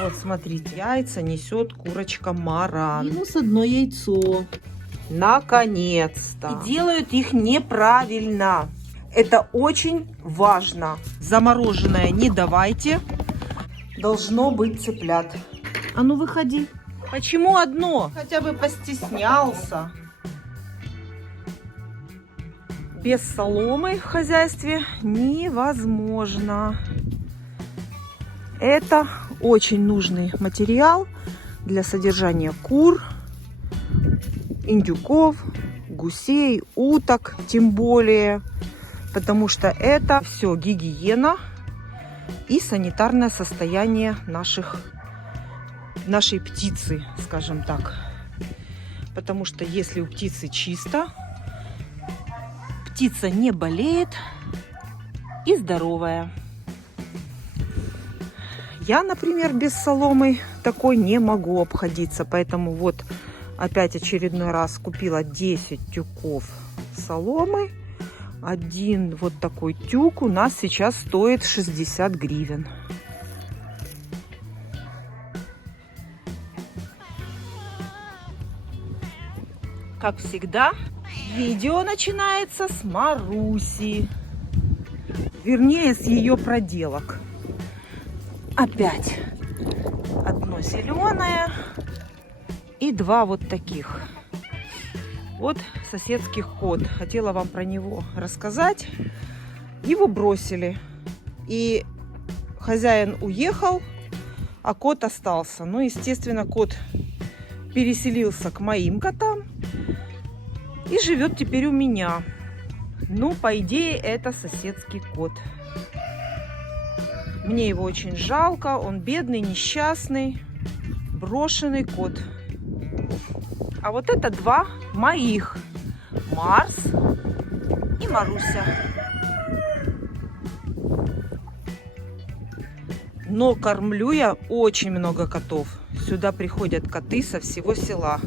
Вот, смотрите, яйца несет курочка Маран. Минус одно яйцо. Наконец-то. И делают их неправильно. Это очень важно. Замороженное не давайте. Должно быть цыплят. А ну выходи. Почему одно? Хотя бы постеснялся. Без соломы в хозяйстве невозможно. Это очень нужный материал для содержания кур, индюков, гусей, уток, тем более, потому что это все гигиена и санитарное состояние нашей птицы, скажем так. Потому что если у птицы чисто, птица не болеет и здоровая. Я, например, без соломы такой не могу обходиться, поэтому вот опять очередной раз купила 10 тюков соломы. Один вот такой тюк у нас сейчас стоит 60 гривен. Как всегда, видео начинается с Маруси. Вернее, с ее проделок. Опять одно зеленое и два вот таких. Вот соседский кот. Хотела вам про него рассказать. Его бросили. И хозяин уехал, а кот остался. Ну, естественно, кот переселился к моим котам и живет теперь у меня. Ну, по идее, это соседский кот. Мне его очень жалко. Он бедный, несчастный, брошенный кот. А вот это два моих. Марс и Маруся. Но кормлю я очень много котов. Сюда приходят коты со всего села.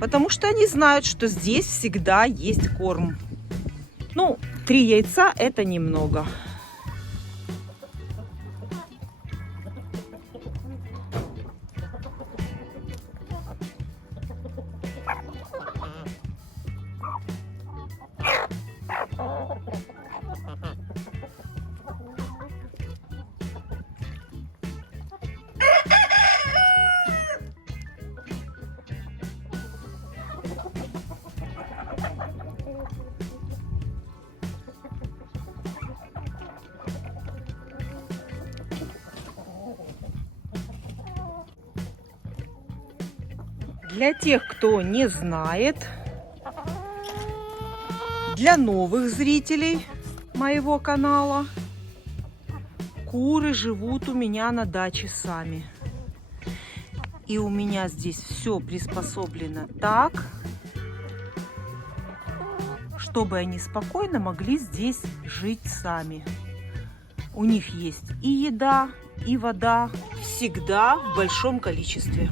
Потому что они знают, что здесь всегда есть корм. Ну, 3 яйца это немного. Для тех, кто не знает, для новых зрителей моего канала, куры живут у меня на даче сами. И у меня здесь все приспособлено так, чтобы они спокойно могли здесь жить сами. У них есть и еда, и вода, всегда в большом количестве.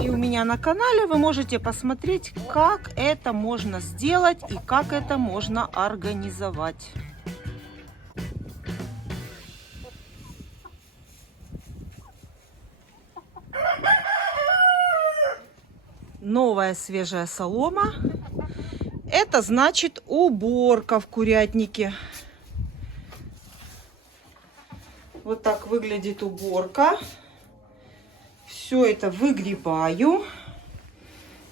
И у меня на канале вы можете посмотреть, как это можно сделать и как это можно организовать. Новая свежая солома. Это значит уборка в курятнике. Вот так выглядит уборка. Все это выгребаю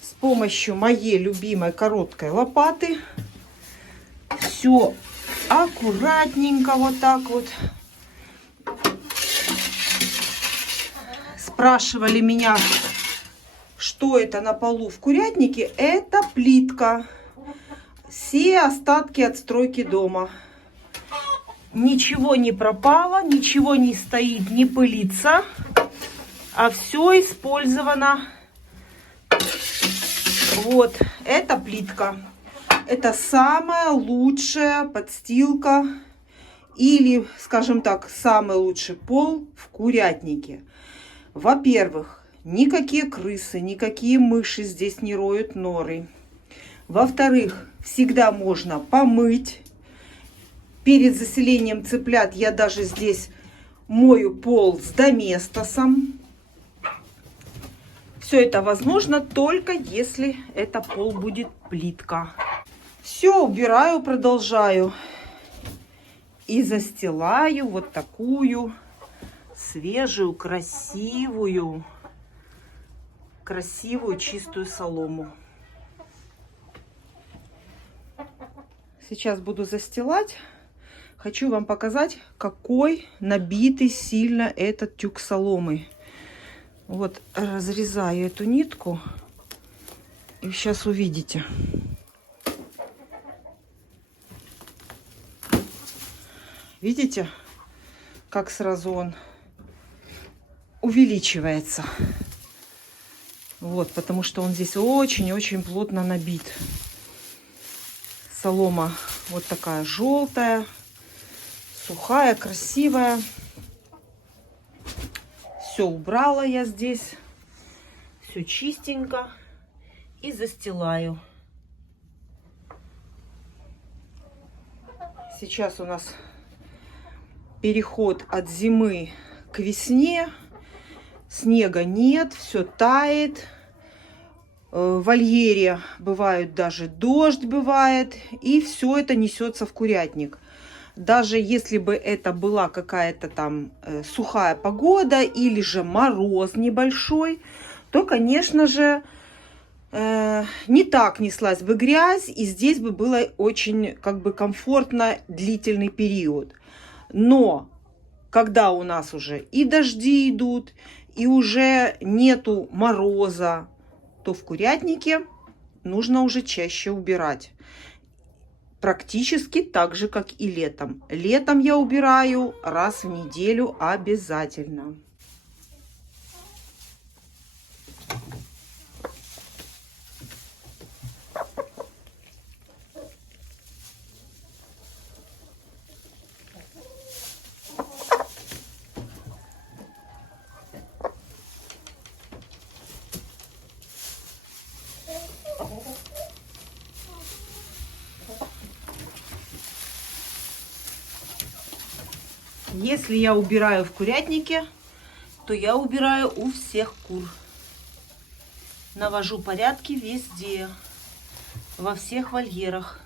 с помощью моей любимой короткой лопаты. Все аккуратненько вот так вот. Спрашивали меня, что это на полу в курятнике. Это плитка. Все остатки от стройки дома. Ничего не пропало, ничего не стоит, не пылится. А все использовано. Вот, это плитка. Это самая лучшая подстилка или, скажем так, самый лучший пол в курятнике. Во-первых, никакие крысы, никакие мыши здесь не роют норы. Во-вторых, всегда можно помыть. Перед заселением цыплят я даже здесь Мою пол с доместосом. Все это возможно только если это пол будет плитка. Все убираю, продолжаю. И застилаю вот такую свежую, красивую чистую солому. Сейчас буду застилать. Хочу вам показать, какой набитый сильно этот тюк соломы. Вот разрезаю эту нитку. И сейчас увидите. Видите, как сразу он увеличивается. Вот, потому что он здесь очень-очень плотно набит. Солома вот такая желтая, сухая, красивая. Все убрала я здесь. Все чистенько. И застилаю. Сейчас у нас переход от зимы к весне. Снега нет, все тает. В вольере бывает даже дождь бывает. И все это несется в курятник. Даже если бы это была какая-то там сухая погода или же мороз небольшой, то, конечно же, не так неслась бы грязь. И здесь бы было очень как бы комфортно длительный период. Но когда у нас уже и дожди идут, и уже нету мороза, то в курятнике нужно уже чаще убирать. Практически так же, как и летом. Летом я убираю раз в неделю обязательно. Если я убираю в курятнике, то я убираю у всех кур. Навожу порядки везде, во всех вольерах.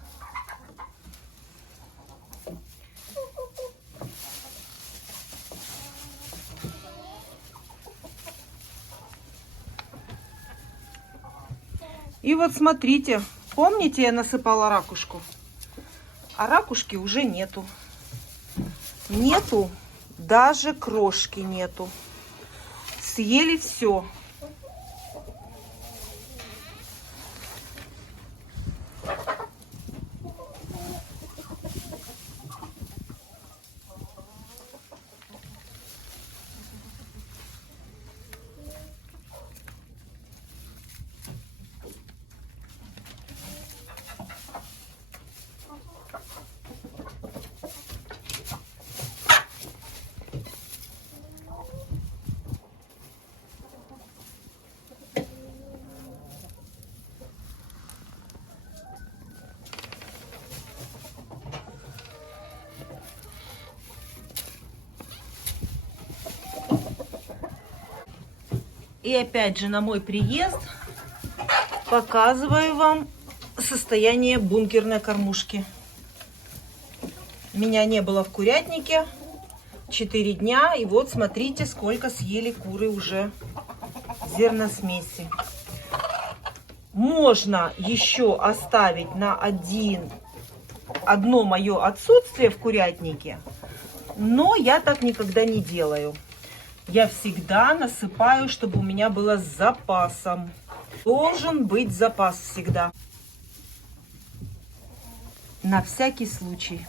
И вот смотрите, помните, я насыпала ракушку? А ракушки уже нету. Нету, даже крошки нету. Съели все. И опять же на мой приезд показываю вам состояние бункерной кормушки. Меня не было в курятнике 4 дня. И вот смотрите, сколько съели куры уже зерносмеси. Можно еще оставить на одно мое отсутствие в курятнике. Но я так никогда не делаю. Я всегда насыпаю, чтобы у меня было с запасом. Должен быть запас всегда. На всякий случай.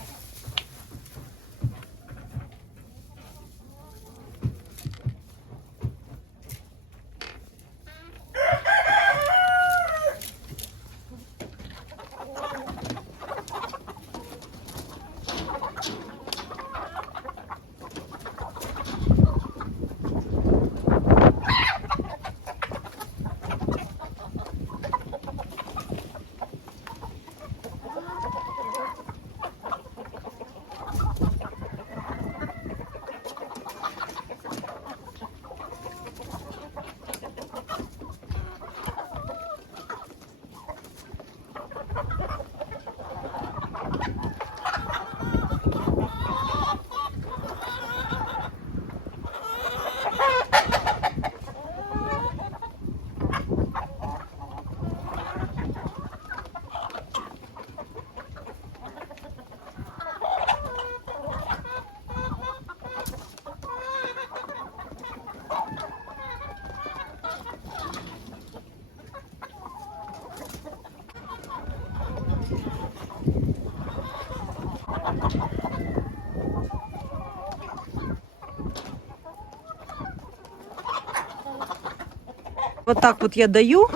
Вот так вот я даю.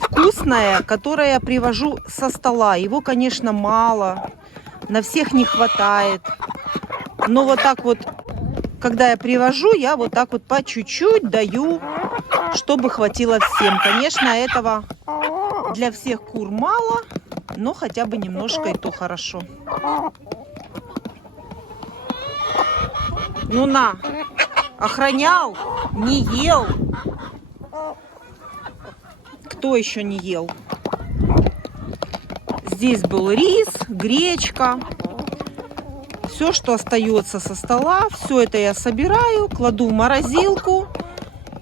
Вкусное, которое я привожу со стола. Его, конечно, мало. На всех не хватает. Но вот так вот, когда я привожу, я вот так вот по чуть-чуть даю, чтобы хватило всем. Конечно, этого для всех кур мало, но хотя бы немножко и то хорошо. Ну на, охранял, не ел. Кто еще не ел? Здесь был рис, гречка. Все, что остается со стола, все это я собираю, кладу в морозилку.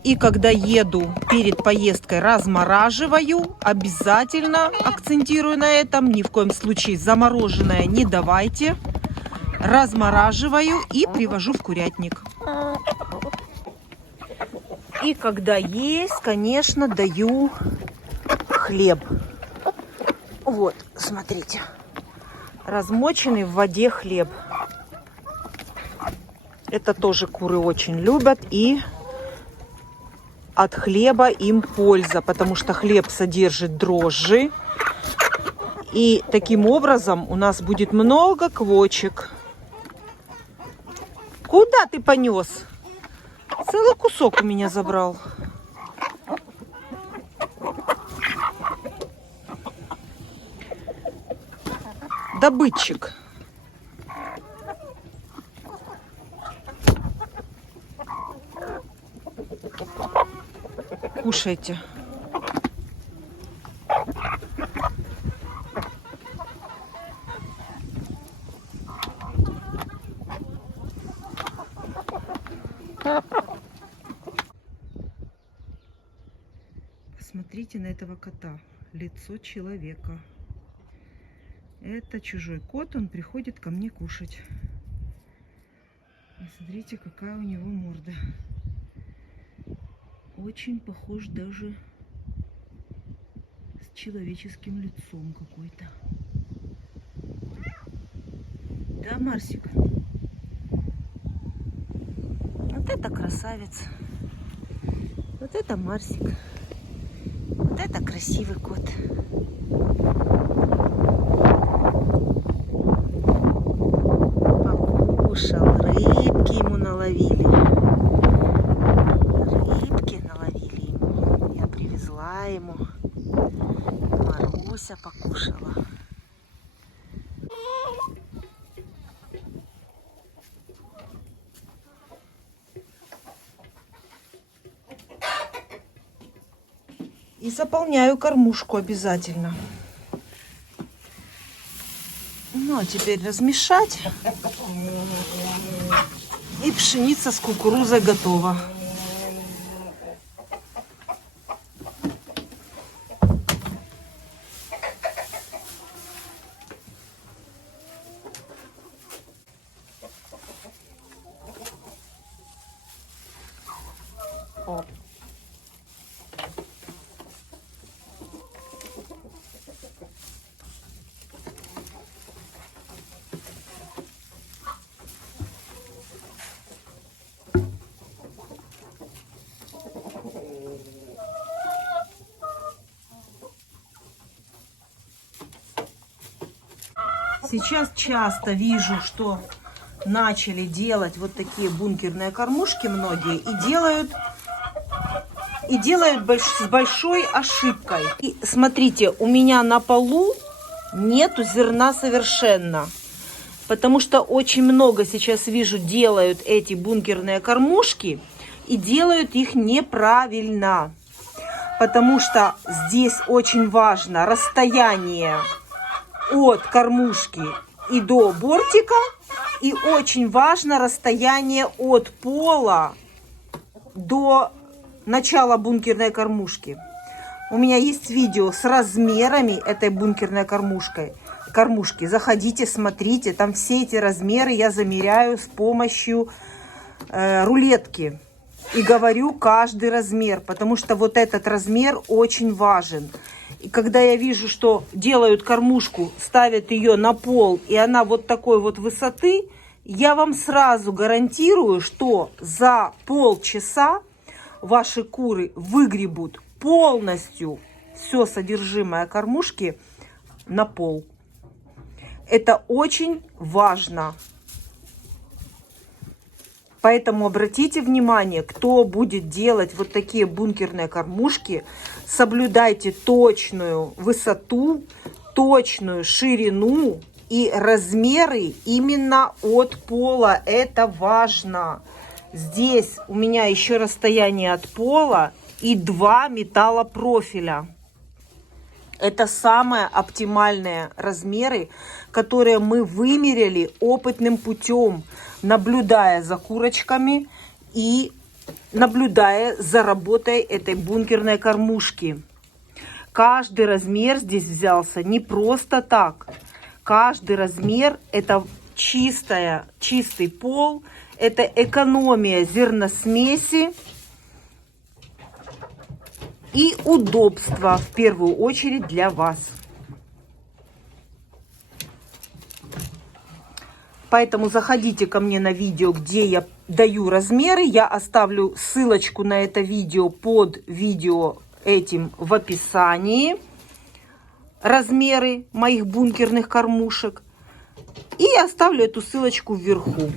И когда еду перед поездкой, размораживаю. Обязательно акцентирую на этом. Ни в коем случае замороженное не давайте. Размораживаю и привожу в курятник. И когда есть, конечно, даю хлеб. Вот, смотрите. Размоченный в воде хлеб. Это тоже куры очень любят. И от хлеба им польза, потому что хлеб содержит дрожжи. И таким образом у нас будет много квочек. Куда ты понес? Целый кусок у меня забрал. Добытчик. Кушайте. Посмотрите на этого кота. Лицо человека. Это чужой кот, он приходит ко мне кушать. И смотрите, какая у него морда. Очень похож даже с человеческим лицом какой-то. Да, Марсик? Вот это красавец. Вот это Марсик. Вот это красивый кот. Покушал. Рыбки ему наловили. Рыбки наловили ему. Я привезла ему. Маруся покушала. И заполняю кормушку обязательно. Ну, а теперь размешать. И пшеница с кукурузой готова. Сейчас часто вижу, что начали делать вот такие бункерные кормушки многие и делают с большой ошибкой. И смотрите, у меня на полу нету зерна совершенно, потому что очень много сейчас вижу делают эти бункерные кормушки и делают их неправильно, потому что здесь очень важно расстояние от кормушки и до бортика, и очень важно расстояние от пола до начала бункерной кормушки. У меня есть видео с размерами этой бункерной кормушки. Заходите, смотрите, там все эти размеры я замеряю с помощью рулетки. И говорю каждый размер, потому что вот этот размер очень важен. И когда я вижу, что делают кормушку, ставят ее на пол, и она вот такой вот высоты, я вам сразу гарантирую, что за полчаса ваши куры выгребут полностью все содержимое кормушки на пол. Это очень важно. Поэтому обратите внимание, кто будет делать вот такие бункерные кормушки, соблюдайте точную высоту, точную ширину и размеры именно от пола. Это важно. Здесь у меня еще расстояние от пола и 2 металлопрофиля. Это самые оптимальные размеры, которые мы вымерили опытным путем, наблюдая за курочками и наблюдая за работой этой бункерной кормушки. Каждый размер здесь взялся не просто так. Каждый размер – это чистый пол, это экономия зерносмеси и удобство в первую очередь для вас. Поэтому заходите ко мне на видео, где я даю размеры. Я оставлю ссылочку на это видео под видео этим в описании. Размеры моих бункерных кормушек. И оставлю эту ссылочку вверху.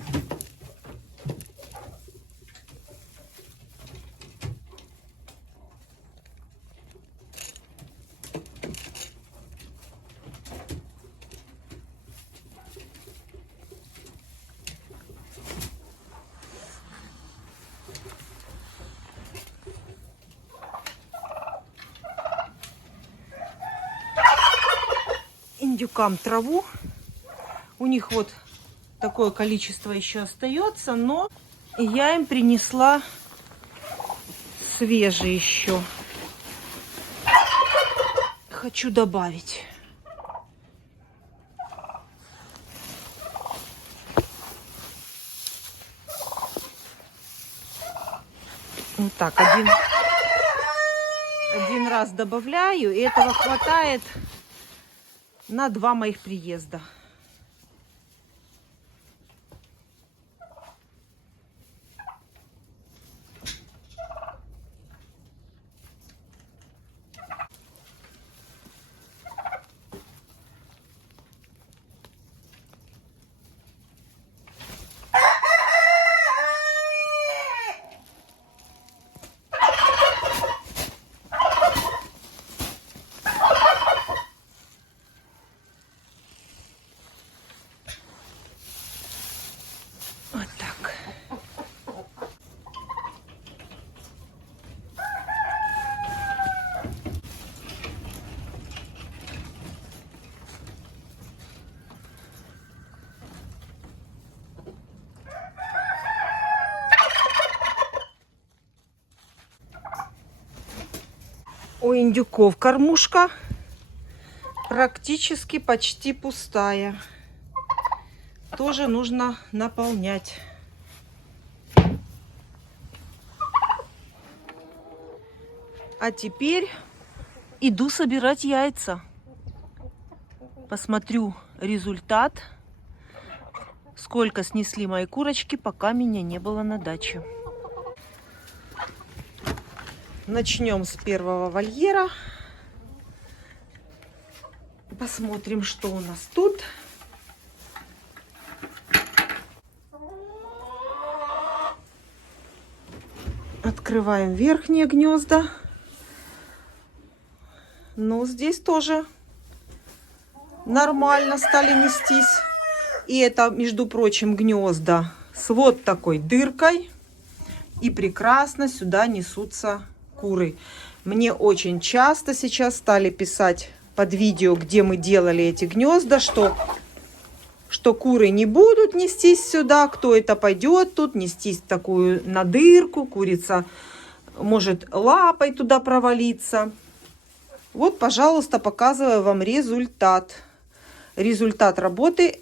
Индюкам траву. У них вот такое количество еще остается, но я им принесла свежий еще. Хочу добавить. Вот так, один раз добавляю, и этого хватает на 2 моих приезда. Вот так. У индюков кормушка практически почти пустая. Тоже нужно наполнять. А теперь иду собирать яйца. Посмотрю результат. Сколько снесли мои курочки, пока меня не было на даче. Начнем с первого вольера. Посмотрим, что у нас тут. Открываем верхние гнезда. Но здесь тоже нормально стали нестись. И это, между прочим, гнезда с вот такой дыркой. И прекрасно сюда несутся куры. Мне очень часто сейчас стали писать под видео, где мы делали эти гнезда, что куры не будут нестись сюда, кто это пойдет тут нестись такую на дырку, курица может лапой туда провалиться. Вот, пожалуйста, показываю вам результат. Результат работы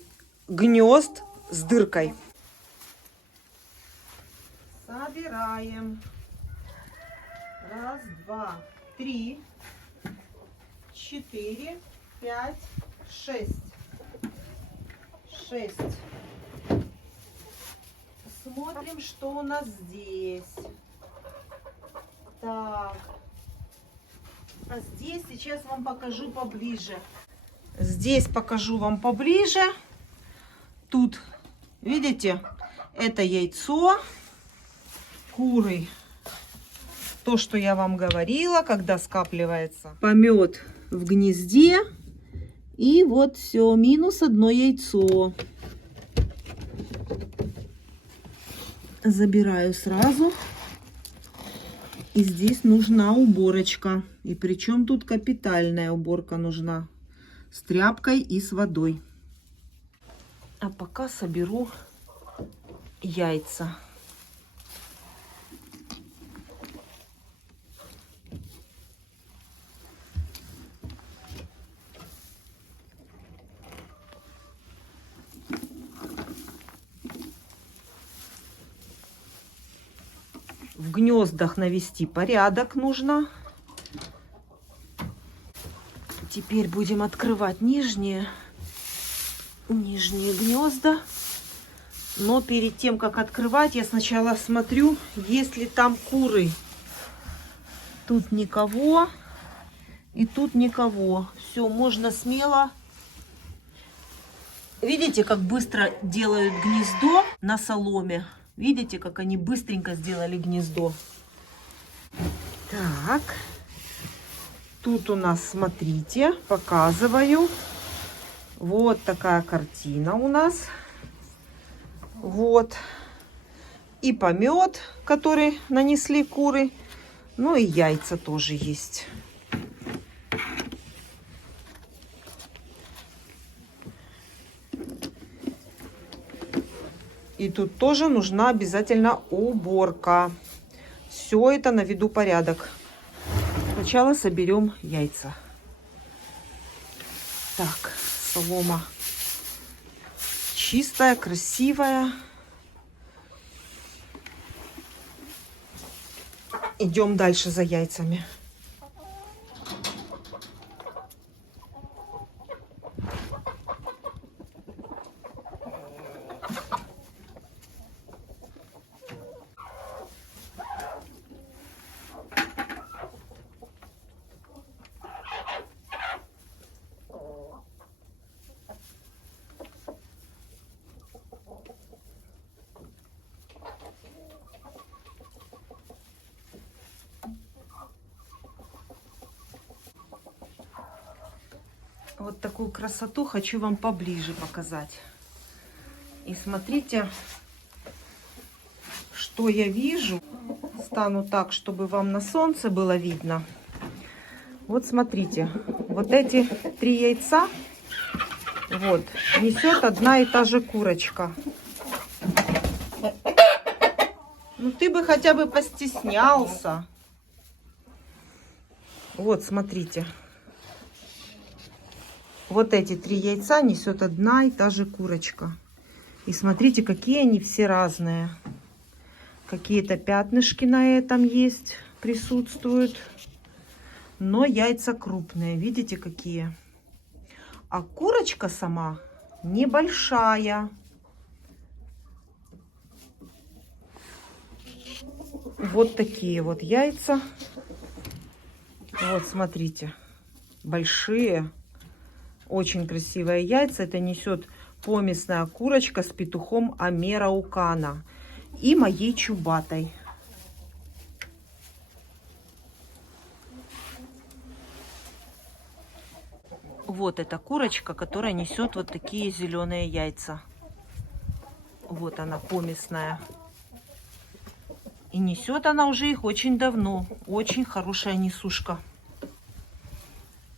гнезд с дыркой. Собираем. 1, 2, 3, 4, 5, 6. 6. Смотрим, что у нас здесь. Так. А здесь сейчас вам покажу поближе. Здесь покажу вам поближе. Тут, видите, это яйцо куры. То, что я вам говорила, когда скапливается помет в гнезде. И вот все, минус одно яйцо. Забираю сразу. И здесь нужна уборочка. И причем тут капитальная уборка нужна. С тряпкой и с водой. А пока соберу яйца. В гнездах навести порядок нужно. Теперь будем открывать нижние гнезда. Но перед тем, как открывать, я сначала смотрю, есть ли там куры. Тут никого. И тут никого. Все, можно смело. Видите, как быстро делают гнездо на соломе? Видите, как они быстренько сделали гнездо? Так. Тут у нас, смотрите, показываю. Вот такая картина у нас. Вот. И помет, который нанесли куры. Ну и яйца тоже есть. И тут тоже нужна обязательно уборка. Все это наведу порядок. Сначала соберем яйца. Так, солома чистая, красивая. Идем дальше за яйцами. Вот такую красоту хочу вам поближе показать. И смотрите, что я вижу. Стану так, чтобы вам на солнце было видно. Вот смотрите, вот эти 3 яйца, вот, несет одна и та же курочка. Ну ты бы хотя бы постеснялся. Вот, смотрите. Вот эти 3 яйца несет одна и та же курочка. И смотрите, какие они все разные. Какие-то пятнышки на этом есть, присутствуют. Но яйца крупные, видите, какие. А курочка сама небольшая. Вот такие вот яйца. Вот, смотрите, большие. Очень красивые яйца. Это несет помесная курочка с петухом Амераукана и моей чубатой. Вот эта курочка, которая несет вот такие зеленые яйца. Вот она, помесная. И несет она уже их очень давно. Очень хорошая несушка.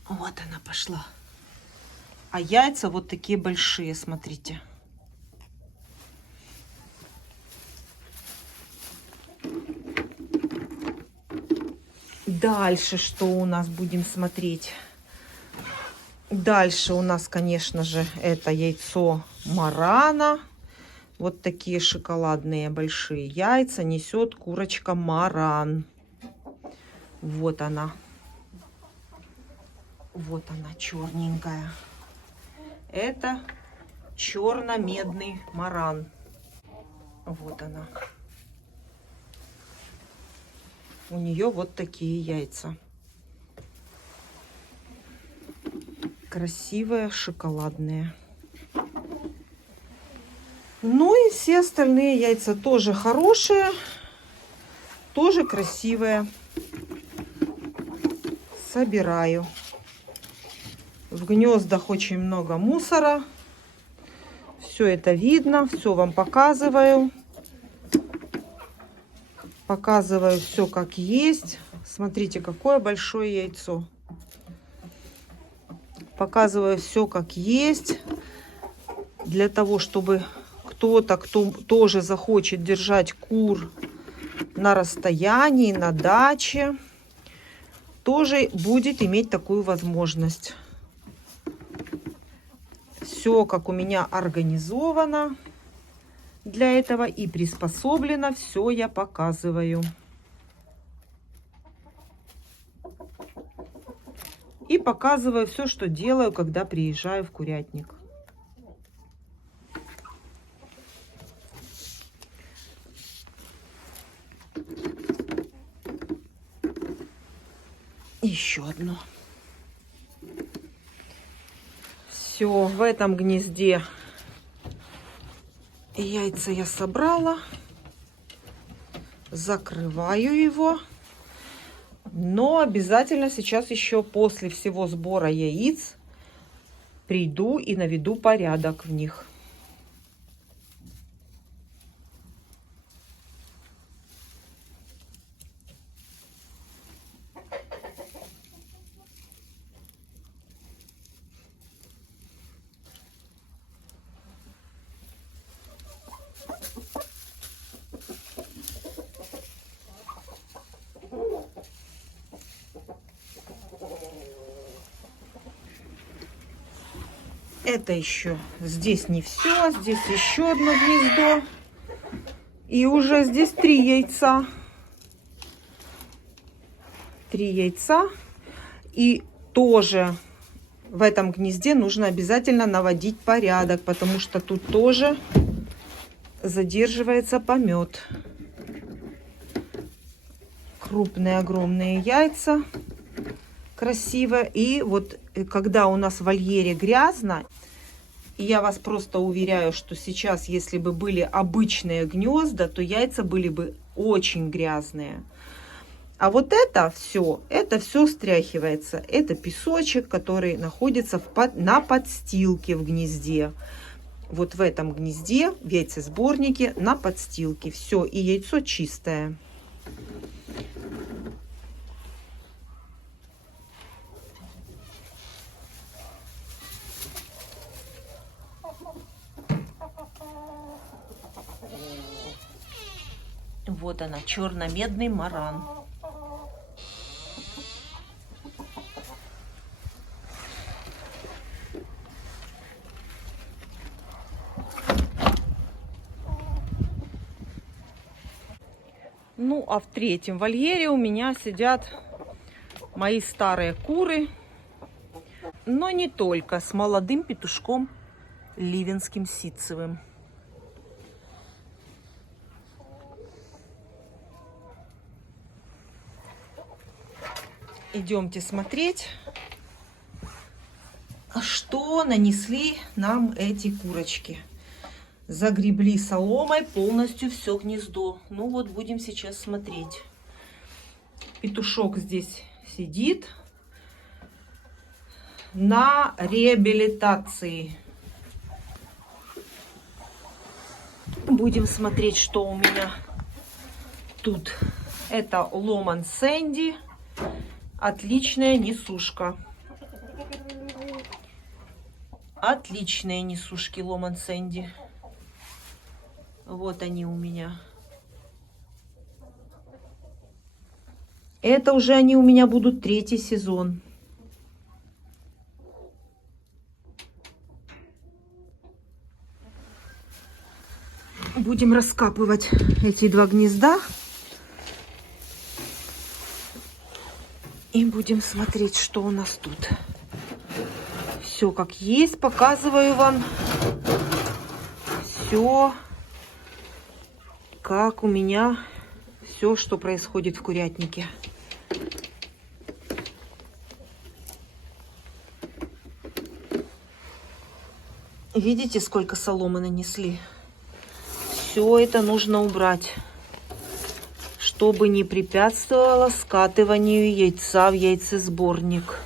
Вот она пошла. А яйца вот такие большие, смотрите. Дальше что у нас будем смотреть? Дальше у нас, конечно же, это яйцо марана. Вот такие шоколадные большие яйца несет курочка маран. Вот она. Вот она, черненькая. Это черно-медный маран. Вот она. у нее вот такие яйца. Красивые, шоколадные. Ну и все остальные яйца тоже хорошие, тоже красивые. Собираю. В гнездах очень много мусора. Все это видно, все вам показываю. Показываю все как есть. Смотрите, какое большое яйцо. Показываю все как есть. Для того, чтобы кто-то, кто тоже захочет держать кур на расстоянии, на даче, тоже будет иметь такую возможность. Все, как у меня организовано для этого и приспособлено, все я показываю. И показываю все, что делаю, когда приезжаю в курятник. Еще одно. Все, в этом гнезде яйца я собрала. Закрываю его. Но обязательно сейчас еще после всего сбора яиц приду и наведу порядок в них. Это еще здесь не все, здесь еще одно гнездо. И уже здесь 3 яйца. 3 яйца. И тоже в этом гнезде нужно обязательно наводить порядок, потому что тут тоже задерживается помет. Крупные, огромные яйца. Красиво. И вот когда у нас в вольере грязно, и я вас просто уверяю, что сейчас, если бы были обычные гнезда, то яйца были бы очень грязные. А вот это все стряхивается. Это песочек, который находится на подстилке в гнезде. Вот в этом гнезде, в яйцесборнике, на подстилке. Все, и яйцо чистое. Вот она, черно-медный маран. Ну, а в 3-м вольере у меня сидят мои старые куры. Но не только, с молодым петушком ливенским ситцевым. Идемте смотреть, что нанесли нам эти курочки. Загребли соломой полностью все гнездо. Ну вот будем сейчас смотреть. Петушок здесь сидит на реабилитации. Будем смотреть, что у меня тут. Это Ломан Сэнди. Отличная несушка. Отличные несушки Ломан Сэнди. Вот они у меня. Это уже они у меня будут 3-й сезон. Будем раскапывать эти 2 гнезда. И будем смотреть, что у нас тут. Все как есть. Показываю вам. Все как у меня все, что происходит в курятнике. Видите, сколько соломы нанесли? Все это нужно убрать, чтобы не препятствовало скатыванию яйца в яйцесборник.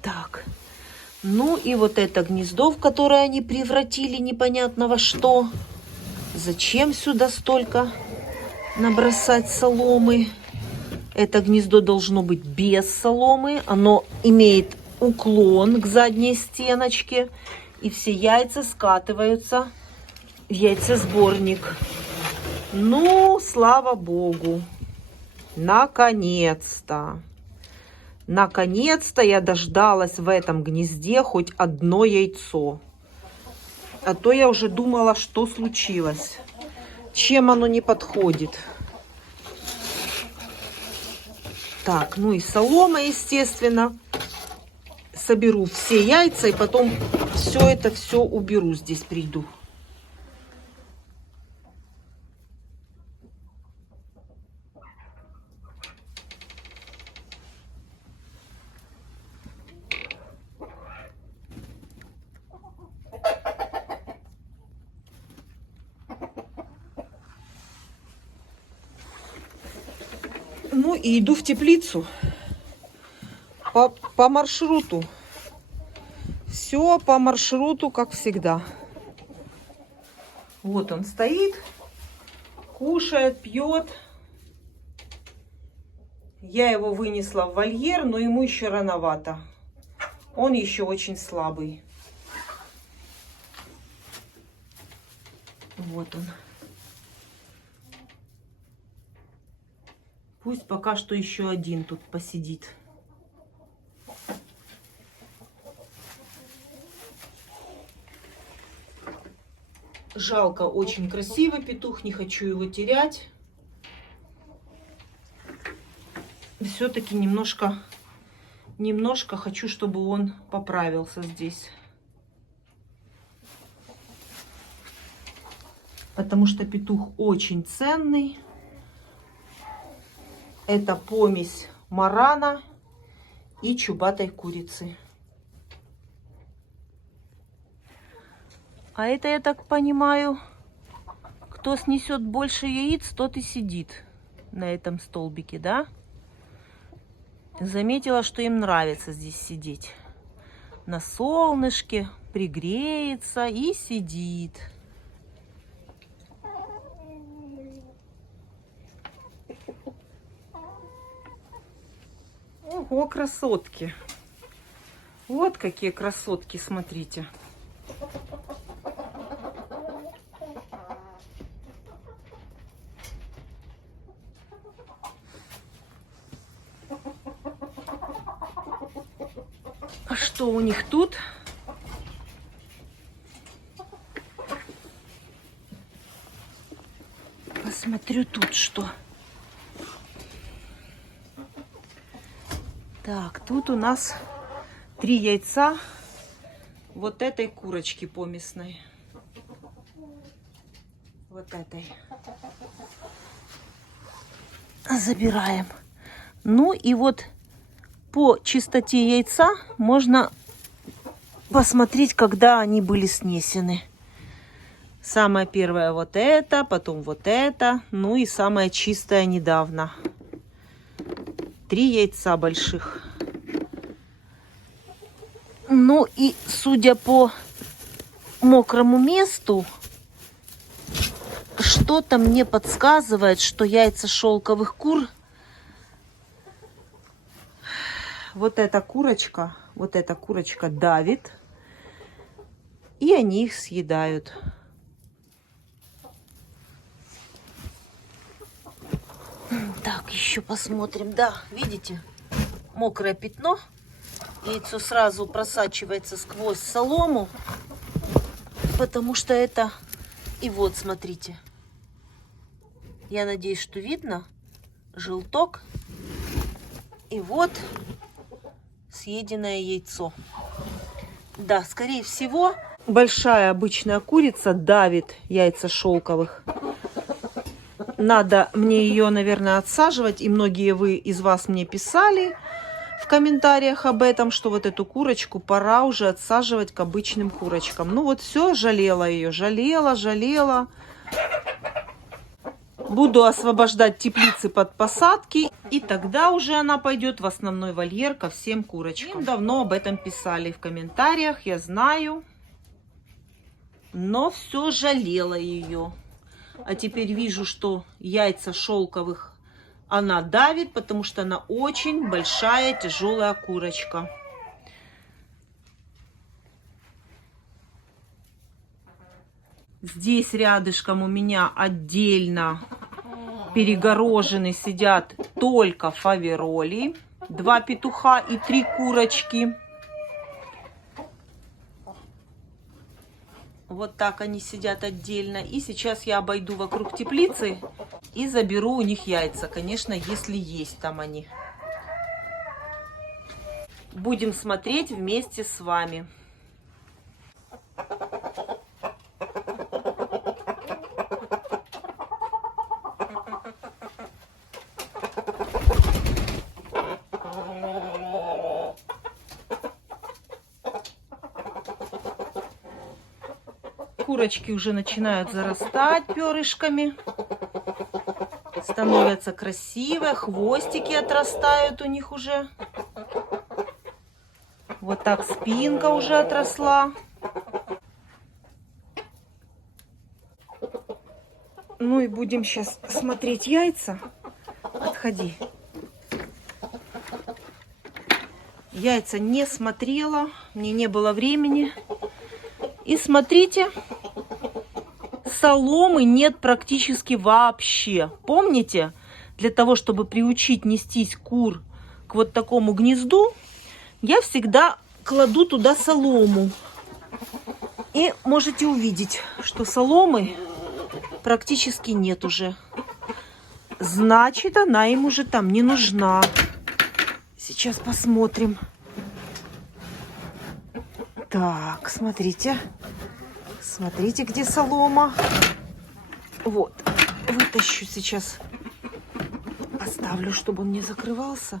Так. Ну и вот это гнездо, в которое они превратили непонятно во что. Зачем сюда столько набросать соломы? Это гнездо должно быть без соломы. Оно имеет уклон к задней стеночке. И все яйца скатываются в яйцесборник. Ну, слава богу. Наконец-то. Наконец-то я дождалась в этом гнезде хоть одно яйцо. А то я уже думала, что случилось. Чем оно не подходит. Так, ну и солома, естественно. Соберу все яйца и потом все уберу. Здесь приду. Ну и иду в теплицу по маршруту. Все по маршруту, как всегда. Вот он стоит, кушает, пьет. Я его вынесла в вольер, но ему еще рановато. Он еще очень слабый. Вот он. Пусть пока что еще один тут посидит. Жалко, очень красивый петух, не хочу его терять. Все-таки немножко хочу, чтобы он поправился здесь. Потому что петух очень ценный. Это помесь марана и чубатой курицы. А это, я так понимаю, кто снесет больше яиц, тот и сидит на этом столбике, да? Заметила, что им нравится здесь сидеть. На солнышке, пригреется и сидит. Ого, красотки. Вот какие красотки, смотрите. А что у них тут? Посмотрю тут что. Так, тут у нас 3 яйца вот этой курочки помесной. Вот этой. Забираем. Ну и вот по чистоте яйца можно посмотреть, когда они были снесены. Самое первое вот это, потом вот это, ну и самое чистое недавно. 3 яйца больших. Ну и судя по мокрому месту, что-то мне подсказывает, что яйца шелковых кур, вот эта курочка давит, и они их съедают. Так, еще посмотрим. Да, видите, мокрое пятно. Яйцо сразу просачивается сквозь солому, потому что это... И вот, смотрите. Я надеюсь, что видно. Желток. И вот съеденное яйцо. Да, скорее всего, большая обычная курица давит яйца шелковых. Надо мне ее, наверное, отсаживать. И многие вы из вас мне писали в комментариях об этом, что вот эту курочку пора уже отсаживать к обычным курочкам. Ну вот все, жалела ее, жалела. Буду освобождать теплицы под посадки, и тогда уже она пойдет в основной вольер ко всем курочкам. Давно об этом писали в комментариях, я знаю, но все жалела ее. А теперь вижу, что яйца шелковых она давит, потому что она очень большая, тяжелая курочка. Здесь рядышком у меня отдельно перегорожены сидят только фавероли. 2 петуха и 3 курочки. Вот так они сидят отдельно. И сейчас я обойду вокруг теплицы и заберу у них яйца. Конечно, если есть там они. Будем смотреть вместе с вами. Курочки уже начинают зарастать перышками, становятся красивые, хвостики отрастают у них уже. Вот так спинка уже отросла. Ну и будем сейчас смотреть яйца. Отходи. Яйца не смотрела, мне не было времени. И смотрите, соломы нет практически вообще. Помните, для того, чтобы приучить нестись кур к вот такому гнезду, я всегда кладу туда солому. И можете увидеть, что соломы практически нет уже. Значит, она им уже там не нужна. Сейчас посмотрим. Так, смотрите. Смотрите, где солома. Вот. Вытащу сейчас. Оставлю, чтобы он не закрывался.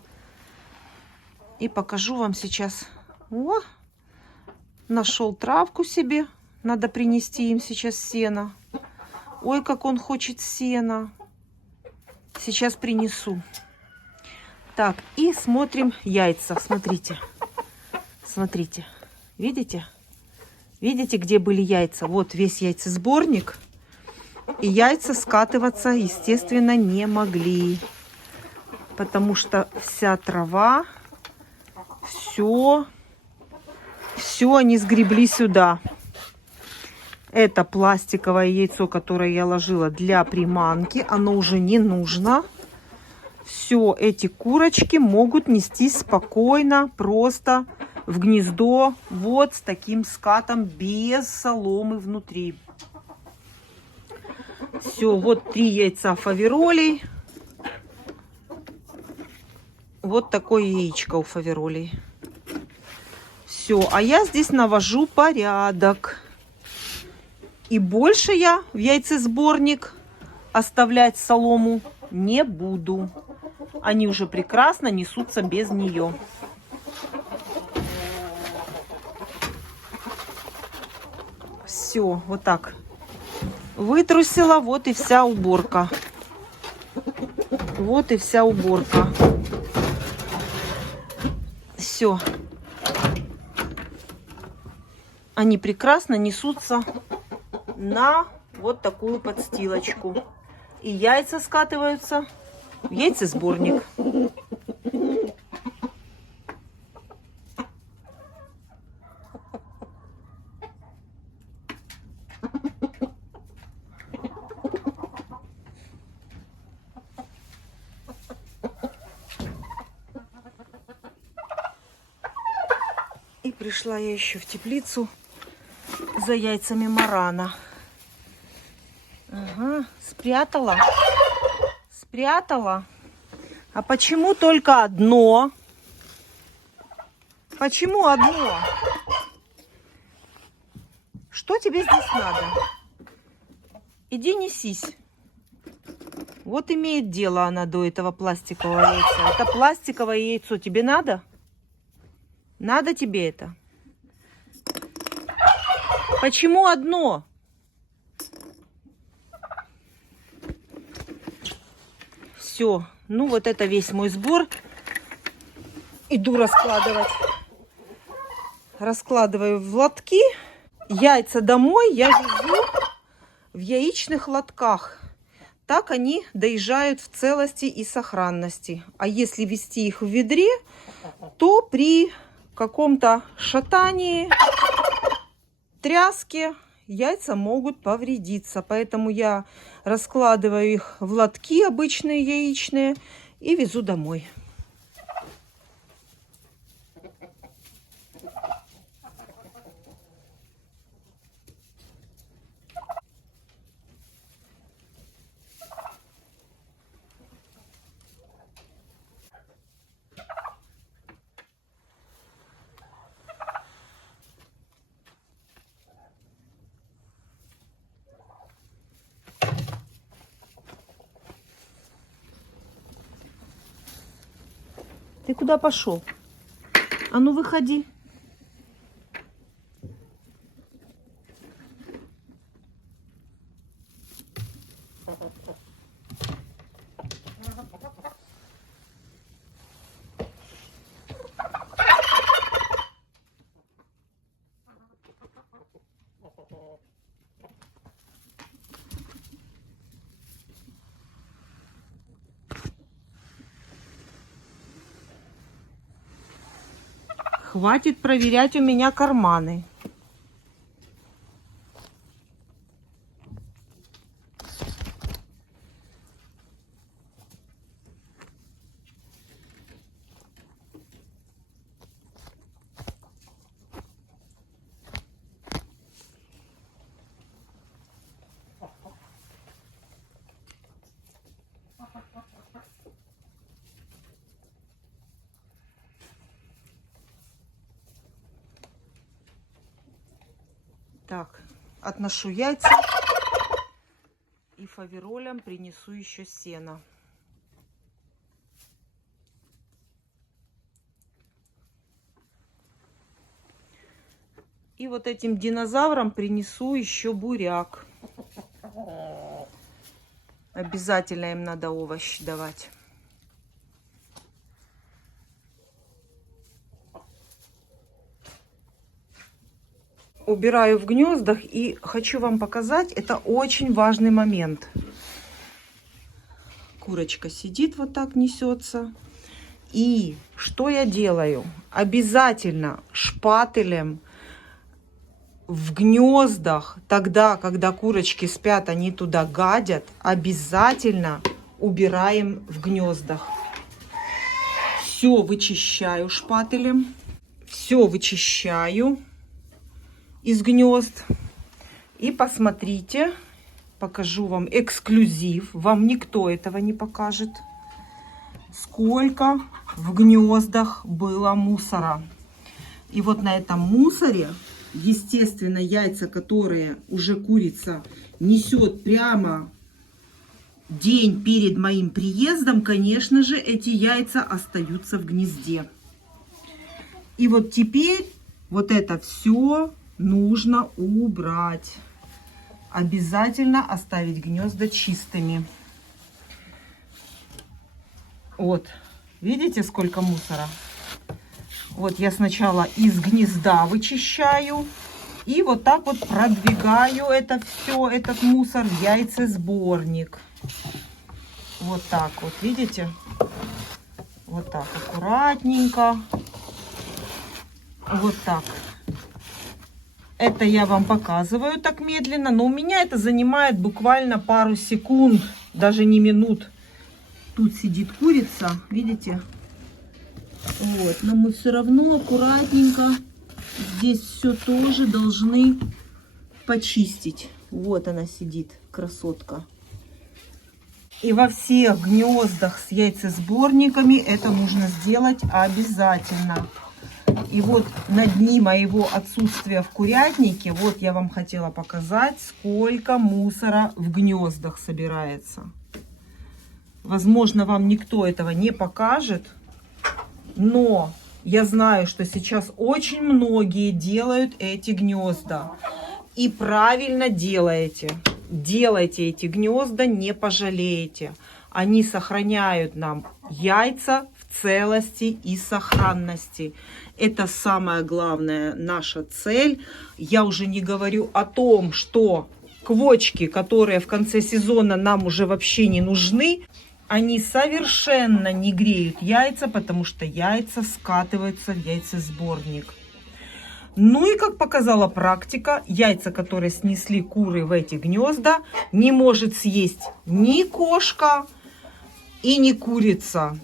И покажу вам сейчас. О! Нашел травку себе. Надо принести им сейчас сено. Ой, как он хочет сена. Сейчас принесу. Так, и смотрим яйца. Смотрите. Смотрите. Видите? Видите, где были яйца? Вот весь яйцесборник. И яйца скатываться, естественно, не могли. Потому что вся трава, все они сгребли сюда. Это пластиковое яйцо, которое я ложила для приманки. Оно уже не нужно. Все, эти курочки могут нестись спокойно, просто в гнездо. Вот с таким скатом, без соломы внутри. Все, вот 3 яйца фаверолей. Вот такое яичко у фаверолей. Все, а я здесь навожу порядок. И больше я в яйцесборник оставлять солому не буду. Они уже прекрасно несутся без нее. Все, вот так. Вытрусила, вот и вся уборка. Вот и вся уборка. Все. Они прекрасно несутся на вот такую подстилочку. И яйца скатываются в яйцесборник. И пришла я еще в теплицу за яйцами марана. Ага, спрятала. Спрятала. А почему только одно? Почему одно? Что тебе здесь надо? Иди несись. Вот имеет дело она до этого пластикового яйца. Это пластиковое яйцо. Тебе надо? Надо тебе это? Почему одно? Все. Ну, вот это весь мой сбор. Иду раскладывать. Раскладываю в лотки. Яйца домой я везу в яичных лотках. Так они доезжают в целости и сохранности. А если везти их в ведре, то при каком-то шатании, тряске яйца могут повредиться. Поэтому я раскладываю их в лотки обычные яичные и везу домой. Ты куда пошел? А ну выходи. Хватит проверять у меня карманы. Так, отношу яйца и фаверолем принесу еще сено. И вот этим динозаврам принесу еще буряк. Обязательно им надо овощи давать. Убираю в гнездах и хочу вам показать, это очень важный момент. Курочка сидит вот так, несется. И что я делаю? Обязательно шпателем в гнездах, тогда, когда курочки спят, они туда гадят, обязательно убираем в гнездах. Все вычищаю шпателем, все вычищаю из гнезд. И посмотрите, покажу вам эксклюзив, вам никто этого не покажет, сколько в гнездах было мусора. И вот на этом мусоре, естественно, яйца, которые уже курица несет прямо день перед моим приездом, конечно же, эти яйца остаются в гнезде. И вот теперь вот это все нужно убрать. Обязательно оставить гнезда чистыми. Вот, видите, сколько мусора? Вот я сначала из гнезда вычищаю. И вот так вот продвигаю это все, этот мусор в яйцесборник. Вот так вот, видите? Вот так, аккуратненько. Вот так. Это я вам показываю так медленно, но у меня это занимает буквально пару секунд, даже не минут. Тут сидит курица, видите? Вот, но мы все равно аккуратненько здесь все тоже должны почистить. Вот она сидит, красотка. И во всех гнездах с яйцесборниками это нужно сделать обязательно. И вот на дни моего отсутствия в курятнике, вот я вам хотела показать, сколько мусора в гнездах собирается. Возможно, вам никто этого не покажет, но я знаю, что сейчас очень многие делают эти гнезда. И правильно делаете. Делайте эти гнезда, не пожалеете. Они сохраняют нам яйца в целости и сохранности. Это самая главная наша цель. Я уже не говорю о том, что квочки, которые в конце сезона нам уже вообще не нужны, они совершенно не греют яйца, потому что яйца скатываются в яйцесборник. Ну и, как показала практика, яйца, которые снесли куры в эти гнезда, не может съесть ни кошка и ни курица.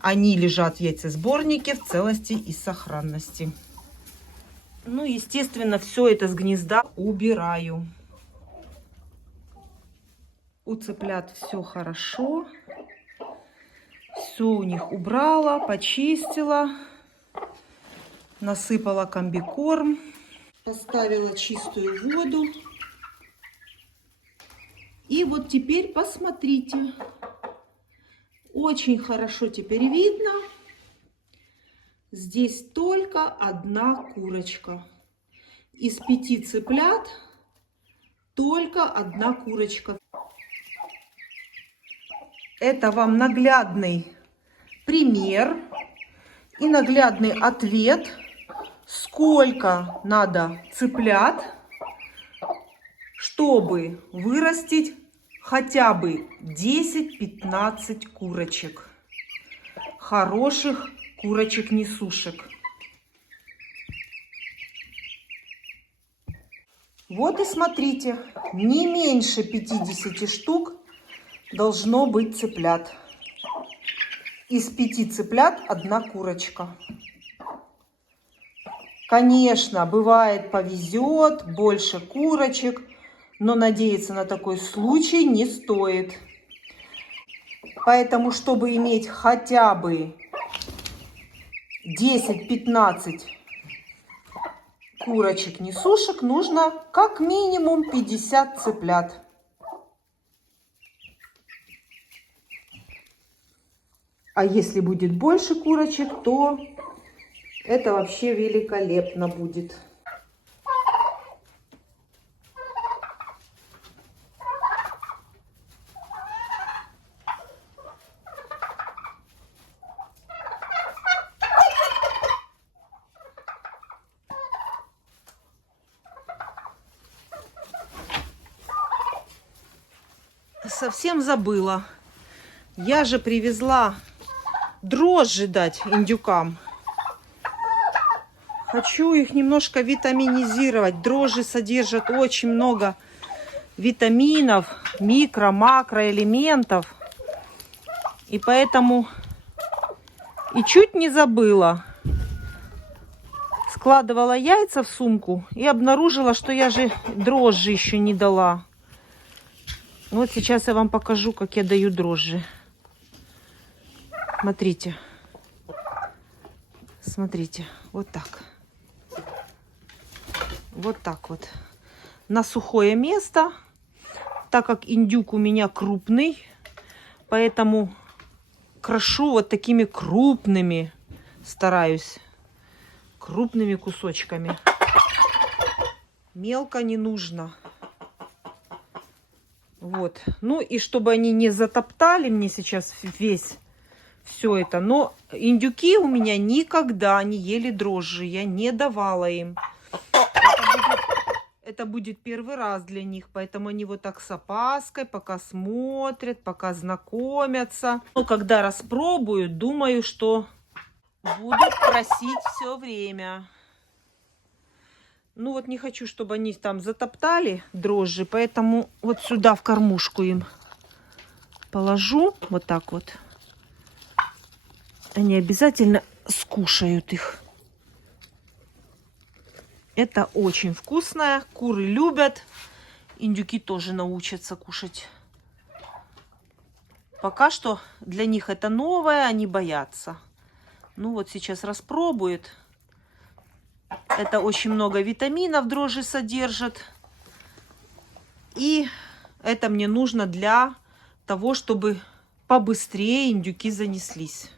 Они лежат в яйцесборнике в целости и сохранности. Ну, естественно, все это с гнезда убираю. У цыплят все хорошо. Все у них убрала, почистила. Насыпала комбикорм. Поставила чистую воду. И вот теперь посмотрите. Очень хорошо теперь видно. Здесь только одна курочка. Из 5 цыплят только одна курочка. Это вам наглядный пример и наглядный ответ, сколько надо цыплят, чтобы вырастить хотя бы 10-15 курочек. Хороших курочек-несушек. Вот и смотрите, не меньше 50 штук должно быть цыплят. Из 5 цыплят одна курочка. Конечно, бывает повезет, больше курочек, но надеяться на такой случай не стоит. Поэтому, чтобы иметь хотя бы 10-15 курочек-несушек, нужно как минимум 50 цыплят. А если будет больше курочек, то это вообще великолепно будет. Совсем забыла. Я же привезла дрожжи дать индюкам. Хочу их немножко витаминизировать. Дрожжи содержат очень много витаминов, микро, макроэлементов. И поэтому и чуть не забыла. Складывала яйца в сумку и обнаружила, что я же дрожжи еще не дала. Вот сейчас я вам покажу, как я даю дрожжи. Смотрите. Смотрите. Вот так. Вот так вот. На сухое место. Так как индюк у меня крупный, поэтому крошу вот такими крупными. Стараюсь. Крупными кусочками. Мелко не нужно. Вот. Ну и чтобы они не затоптали мне сейчас весь все это. Но индюки у меня никогда не ели дрожжи. Я не давала им. Это будет первый раз для них. Поэтому они вот так с опаской пока смотрят, пока знакомятся. Но когда распробуют, думаю, что будут просить все время. Ну вот не хочу, чтобы они там затоптали дрожжи. Поэтому вот сюда в кормушку им положу. Вот так вот. Они обязательно скушают их. Это очень вкусное. Куры любят. Индюки тоже научатся кушать. Пока что для них это новое. Они боятся. Ну вот сейчас распробует. Это очень много витаминов дрожжи содержат. И это мне нужно для того, чтобы побыстрее индюки занеслись.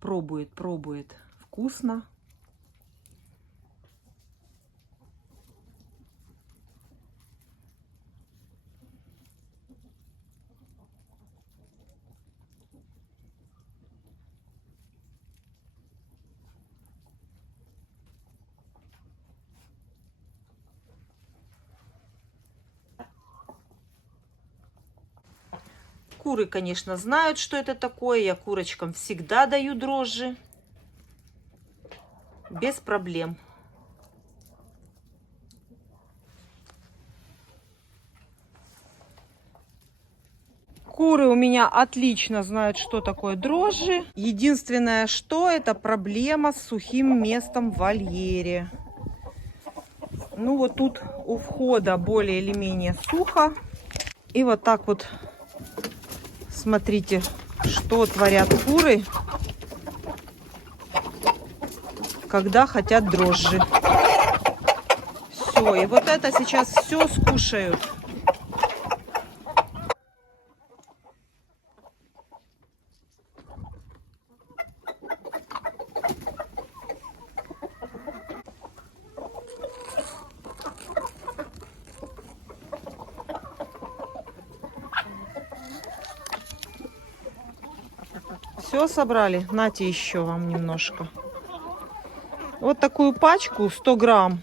Пробует. Вкусно. Куры, конечно, знают, что это такое. Я курочкам всегда даю дрожжи. Без проблем. Куры у меня отлично знают, что такое дрожжи. Единственное, что это проблема с сухим местом в вольере. Ну вот тут у входа более или менее сухо. И вот так вот смотрите, что творят куры, когда хотят дрожжи. Все, и вот это сейчас все скушают. Все собрали? Нате еще вам немножко. Вот такую пачку 100 грамм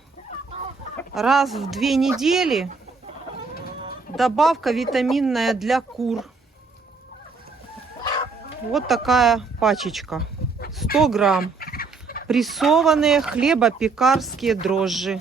раз в 2 недели. Добавка витаминная для кур. Вот такая пачечка. 100 грамм. Прессованные хлебопекарские дрожжи.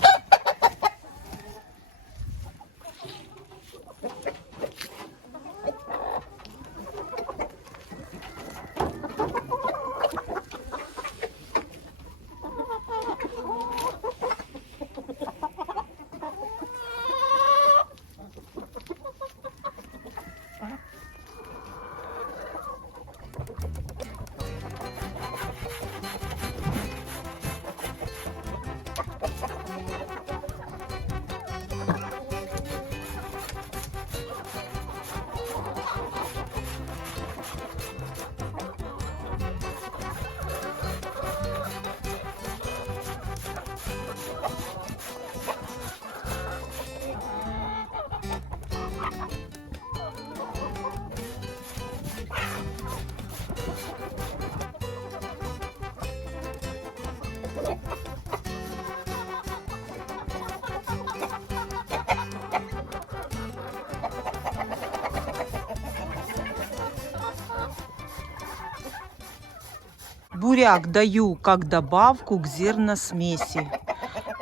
Буряк даю как добавку к зерносмеси.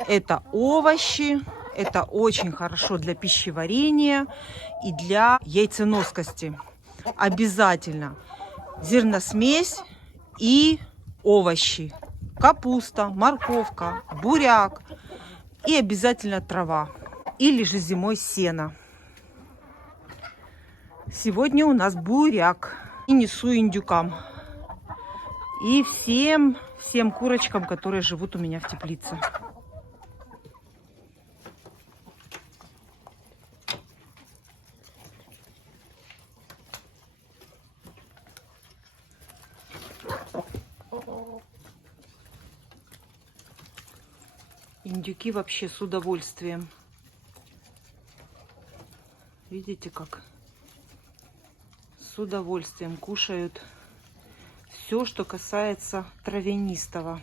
Это овощи, это очень хорошо для пищеварения и для яйценоскости. Обязательно зерносмесь и овощи. Капуста, морковка, буряк и обязательно трава. Или же зимой сено. Сегодня у нас буряк. И несу индюкам. И всем курочкам, которые живут у меня в теплице. Индюки вообще с удовольствием. Видите, как? С удовольствием кушают все, что касается травянистого.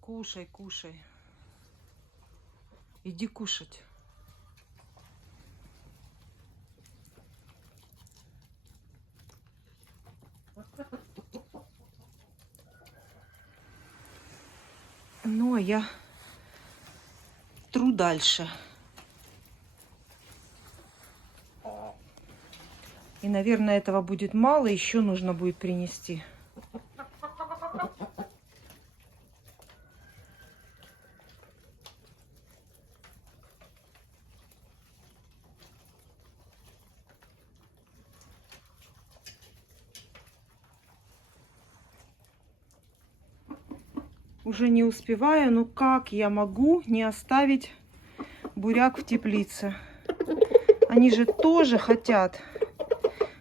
Кушай, кушай. Иди кушать. Ну, а я тру дальше. И, наверное, этого будет мало. Еще нужно будет принести. Уже не успеваю. Ну как я могу не оставить буряк в теплице? Они же тоже хотят.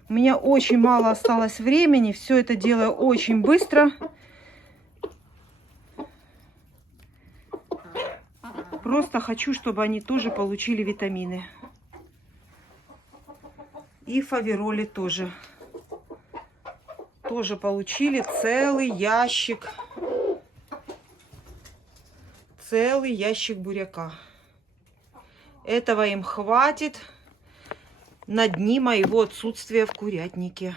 У меня очень мало осталось времени. Все это делаю очень быстро. Просто хочу, чтобы они тоже получили витамины. И фавероли тоже. Тоже получили целый ящик. Целый ящик буряка. Этого им хватит на дни моего отсутствия в курятнике.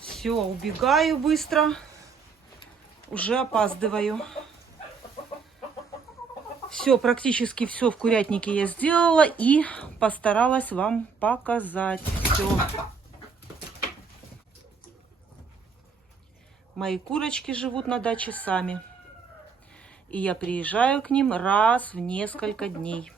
Все, убегаю быстро. Уже опаздываю. Все, практически все в курятнике я сделала и постаралась вам показать все. Мои курочки живут на даче сами. И я приезжаю к ним раз в несколько дней.